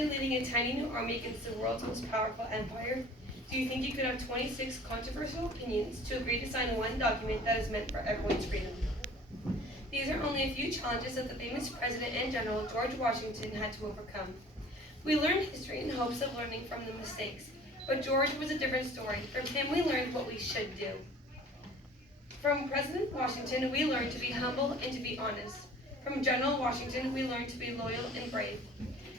imagine leading a tiny new army against the world's most powerful empire? Do you think you could have 26 controversial opinions to agree to sign one document that is meant for everyone's freedom? These are only a few challenges that the famous President and General George Washington had to overcome. We learn history in hopes of learning from the mistakes, but George was a different story. From him we learned what we should do. From President Washington we learned to be humble and to be honest. From General Washington we learned to be loyal and brave.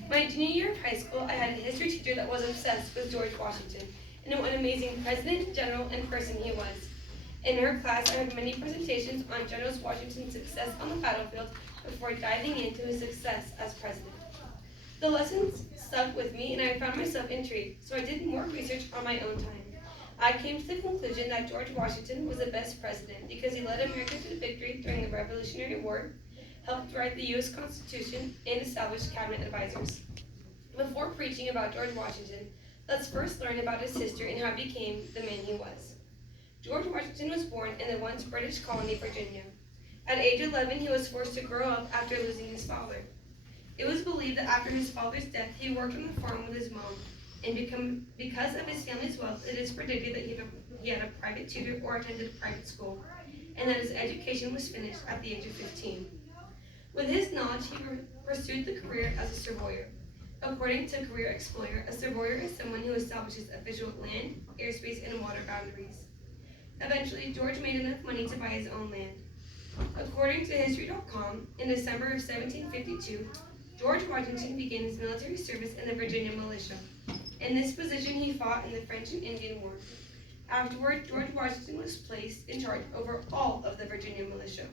My junior year of high school, I had a history teacher that was obsessed with George Washington and what an amazing president, general, and person he was. In her class, I heard many presentations on General Washington's success on the battlefield before diving into his success as president. The lessons stuck with me and I found myself intrigued, so I did more research on my own time. I came to the conclusion that George Washington was the best president because he led America to victory during the Revolutionary War, helped write the U.S. Constitution, and established cabinet advisors. Before preaching about George Washington, let's first learn about his history and how he became the man he was. George Washington was born in the once British colony Virginia. At age 11, he was forced to grow up after losing his father. It was believed that after his father's death, he worked on the farm with his mom, and because of his family's wealth, it is predicted that he had a private tutor or attended private school, and that his education was finished at the age of 15. With his knowledge, he pursued the career as a surveyor. According to Career Explorer, a surveyor is someone who establishes official land, airspace, and water boundaries. Eventually, George made enough money to buy his own land. According to History.com, in December of 1752, George Washington began his military service in the Virginia militia. In this position, he fought in the French and Indian War. Afterward, George Washington was placed in charge over all of the Virginia militia.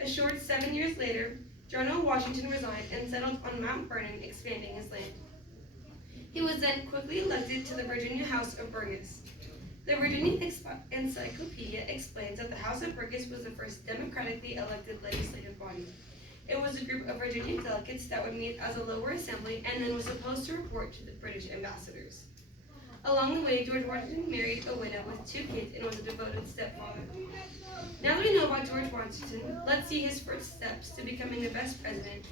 A short 7 years later, General Washington resigned and settled on Mount Vernon, expanding his land. He was then quickly elected to the Virginia House of Burgess. The Virginia Encyclopedia explains that the House of Burgess was the first democratically elected legislative body. It was a group of Virginia delegates that would meet as a lower assembly and then was supposed to report to the British ambassadors. Along the way, George Washington married a widow with 2 kids and was a devoted stepfather. Now that we know about George Washington, let's see his first steps to becoming the best president,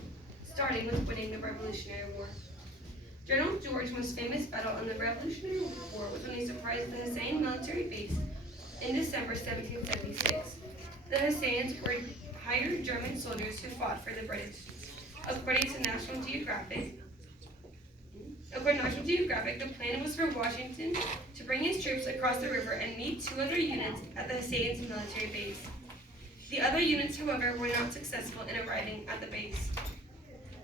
starting with winning the Revolutionary War. General George's most famous battle in the Revolutionary War was when he surprised the Hessian military base in December 1776. The Hessians were hired German soldiers who fought for the British. According to National Geographic, the plan was for Washington to bring his troops across the river and meet 2 other units at the Hessians' military base. The other units, however, were not successful in arriving at the base.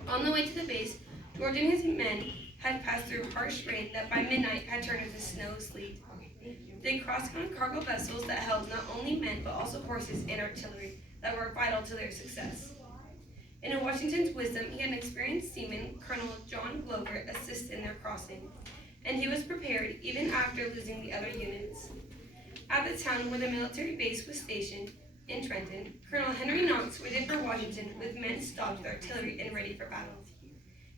On the way to the base, George and his men had passed through harsh rain that by midnight had turned into snow sleet. They crossed on cargo vessels that held not only men but also horses and artillery that were vital to their success. In Washington's wisdom, he had an experienced seaman, Colonel John Glover, assist in their crossing, and he was prepared even after losing the other units. At the town where the military base was stationed, in Trenton, Colonel Henry Knox waited for Washington with men stocked with artillery and ready for battle.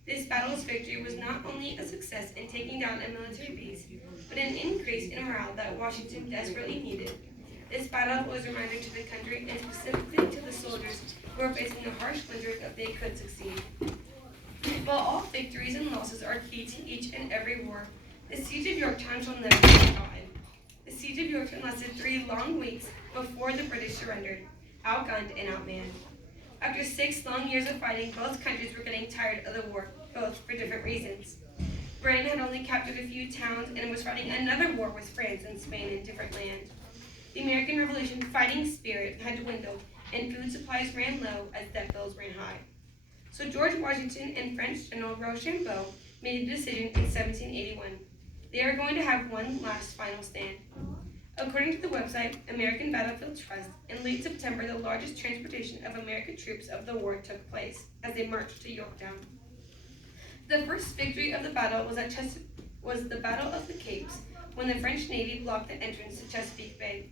This battle's victory was not only a success in taking down a military base, but an increase in morale that Washington desperately needed. This battle was a reminder to the country and specifically to the soldiers who were facing the harsh winter that they could succeed. While all victories and losses are key to each and every war, the Siege of Yorktown shall never be forgotten. The Siege of Yorktown lasted 3 long weeks before the British surrendered, outgunned and outmanned. After 6 long years of fighting, both countries were getting tired of the war, both for different reasons. Britain had only captured a few towns and was fighting another war with France and Spain in different lands. The American Revolution fighting spirit had dwindled, and food supplies ran low as debt bills ran high. So George Washington and French General Rochambeau made a decision in 1781. They are going to have one last final stand. According to the website American Battlefield Trust, in late September, the largest transportation of American troops of the war took place as they marched to Yorktown. The first victory of the battle was the Battle of the Capes, when the French Navy blocked the entrance to Chesapeake Bay.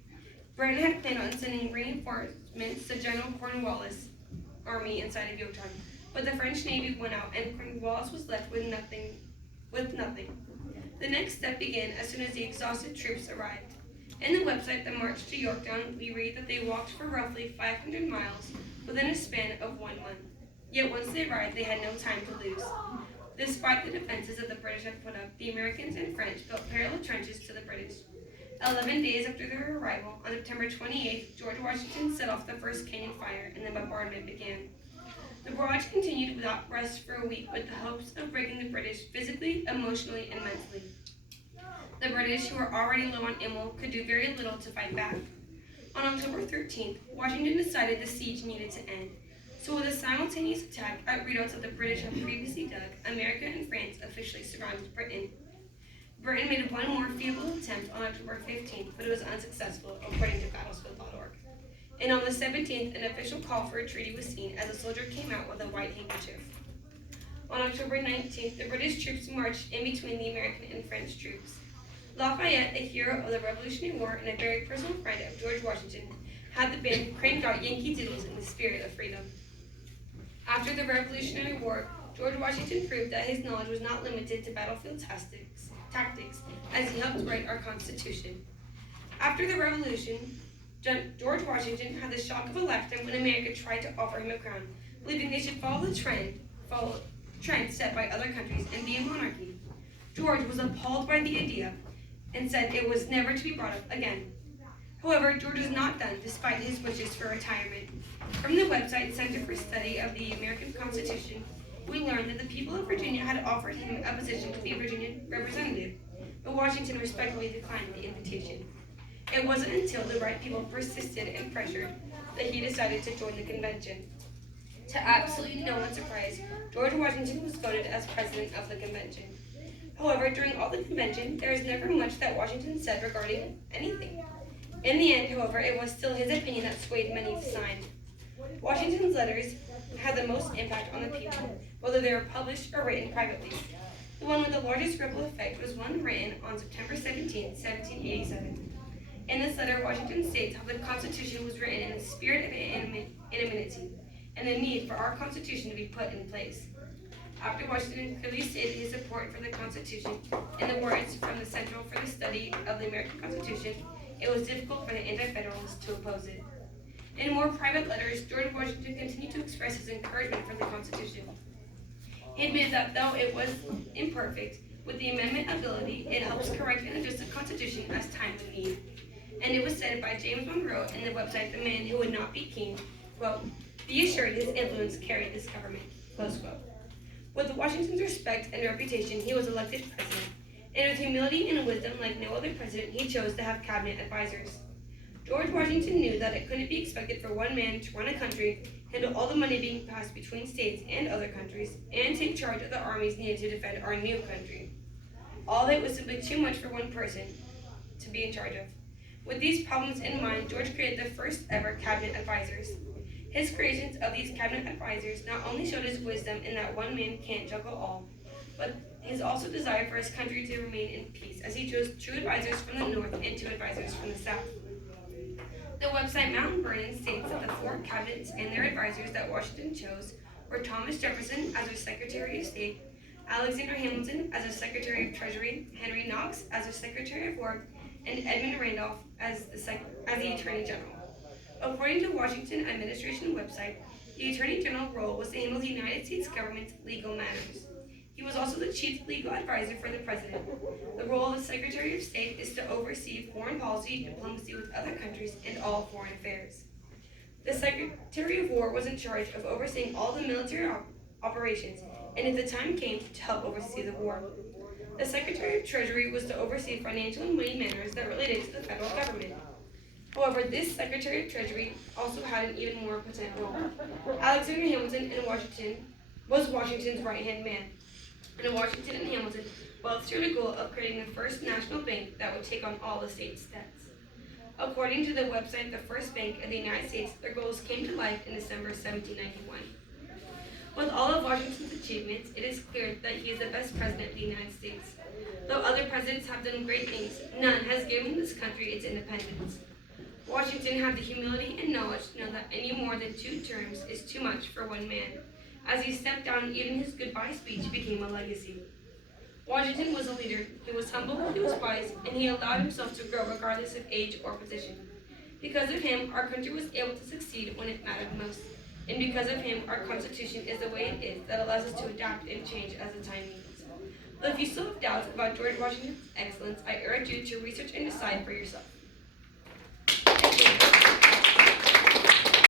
Britain had planned on sending reinforcements to General Cornwallis' army inside of Yorktown, but the French Navy went out and Cornwallis was left with nothing. The next step began as soon as the exhausted troops arrived. In the website The March to Yorktown, we read that they walked for roughly 500 miles within a span of 1 month. Yet once they arrived, they had no time to lose. Despite the defenses that the British had put up, the Americans and French built parallel trenches to the British. 11 days after their arrival, on September 28th, George Washington set off the first cannon fire and the bombardment began. The barrage continued without rest for a week with the hopes of breaking the British physically, emotionally, and mentally. The British, who were already low on ammo, could do very little to fight back. On October 13th, Washington decided the siege needed to end. So with a simultaneous attack at redoubts that the British had previously dug, America and France officially surrounded Britain. Britain made one more feeble attempt on October 15th, but it was unsuccessful, according to battlefield.org. And on the 17th, an official call for a treaty was seen as a soldier came out with a white handkerchief. On October 19th, the British troops marched in between the American and French troops. Lafayette, a hero of the Revolutionary War and a very personal friend of George Washington, had the band crank out Yankee Doodles in the spirit of freedom. After the Revolutionary War, George Washington proved that his knowledge was not limited to battlefield tactics, as he helped write our Constitution. After the Revolution, George Washington had the shock of a lifetime when America tried to offer him a crown, believing they should follow trend set by other countries and be a monarchy. George was appalled by the idea and said it was never to be brought up again. However, George was not done despite his wishes for retirement. From the website Center for Study of the American Constitution, we learned that the people of Virginia had offered him a position to be a Virginia representative, but Washington respectfully declined the invitation. It wasn't until the right people persisted and pressured that he decided to join the convention. To absolutely no one's surprise, George Washington was voted as president of the convention. However, during all the convention, there is never much that Washington said regarding anything. In the end, however, it was still his opinion that swayed many to sign. Washington's letters had the most impact on the people, whether they were published or written privately. The one with the largest ripple effect was one written on September 17, 1787. In this letter, Washington states how the Constitution was written in the spirit of anonymity and the need for our Constitution to be put in place. After Washington clearly stated his support for the Constitution in the words from the Center for the Study of the American Constitution, it was difficult for the Anti-Federalists to oppose it. In more private letters, George Washington continued to express his encouragement for the Constitution. He admitted that though it was imperfect, with the amendment ability, it helps correct and adjust the Constitution as time would need. And it was said by James Monroe in the website The Man Who Would Not Be King, quote, "Be assured his influence carried this government," close quote. With Washington's respect and reputation, he was elected president, and with humility and wisdom like no other president, he chose to have cabinet advisors. George Washington knew that it couldn't be expected for one man to run a country, handle all the money being passed between states and other countries, and take charge of the armies needed to defend our new country. All that was simply too much for one person to be in charge of. With these problems in mind, George created the first ever cabinet advisors. His creations of these cabinet advisors not only showed his wisdom in that one man can't juggle all, but his also desire for his country to remain in peace, as he chose true advisors from the north and two advisors from the south. The website Mount Vernon states that the four cabinets and their advisors that Washington chose were Thomas Jefferson as their Secretary of State, Alexander Hamilton as their Secretary of Treasury, Henry Knox as their Secretary of War, and Edmund Randolph as the Attorney General. According to Washington Administration website, the Attorney General role was to handle the United States government's legal matters. He was also the chief legal advisor for the president. The role of the Secretary of State is to oversee foreign policy, diplomacy with other countries, and all foreign affairs. The Secretary of War was in charge of overseeing all the military operations, and if the time came, to help oversee the war. The Secretary of Treasury was to oversee financial and money matters that related to the federal government. However, this Secretary of Treasury also had an even more potent role. Alexander Hamilton was Washington's right-hand man, and Washington and Hamilton both shared a goal of creating the first national bank that would take on all the state's debts. According to the website The First Bank of the United States, their goals came to life in December 1791. With all of Washington's achievements, it is clear that he is the best president of the United States. Though other presidents have done great things, none has given this country its independence. Washington had the humility and knowledge to know that any more than 2 terms is too much for one man. As he stepped down, even his goodbye speech became a legacy. Washington was a leader. He was humble, he was wise, and he allowed himself to grow regardless of age or position. Because of him, our country was able to succeed when it mattered most. And because of him, our Constitution is the way it is that allows us to adapt and change as the time needs. But if you still have doubts about George Washington's excellence, I urge you to research and decide for yourself.